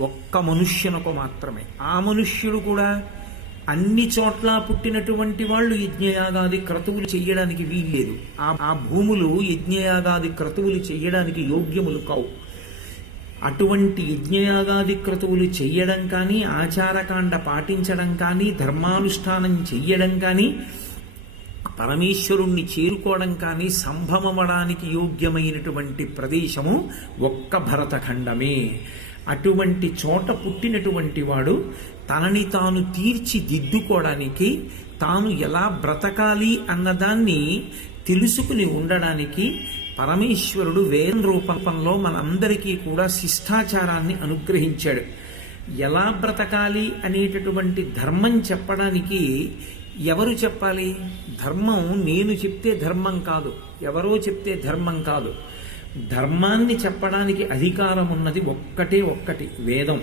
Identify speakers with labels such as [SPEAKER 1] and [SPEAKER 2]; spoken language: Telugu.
[SPEAKER 1] ఒక్క మనుష్యునకు మాత్రమే. ఆ మనుష్యుడు కూడా అన్ని చోట్ల పుట్టినటువంటి వాళ్ళు యజ్ఞయాగాది క్రతువులు చేయడానికి వీల్లేదు. ఆ ఆ భూములు యజ్ఞయాగాది క్రతువులు చేయడానికి యోగ్యములు కావు. అటువంటి యజ్ఞయాగాది క్రతువులు చెయ్యడం కానీ ఆచారకాండ పాటించడం కానీ ధర్మానుష్ఠానం చెయ్యడం కానీ పరమేశ్వరుణ్ణి చేరుకోవడం కానీ సంభవమవడానికి యోగ్యమైనటువంటి ప్రదేశము ఒక్క భరతఖండమే. అటువంటి చోట పుట్టినటువంటి వాడు తనని తాను తీర్చిదిద్దుకోవడానికి తాను ఎలా బ్రతకాలి అన్నదాన్ని తెలుసుకుని ఉండడానికి పరమేశ్వరుడు వేదం రూపంలో మనందరికీ కూడా శిష్టాచారాన్ని అనుగ్రహించాడు. ఎలా బ్రతకాలి అనేటటువంటి ధర్మం చెప్పడానికి ఎవరు చెప్పాలి? ధర్మం నేను చెప్తే ధర్మం కాదు ఎవరో చెప్తే ధర్మం కాదు. ధర్మాన్ని చెప్పడానికి అధికారం ఉన్నది ఒక్కటే ఒక్కటి వేదం.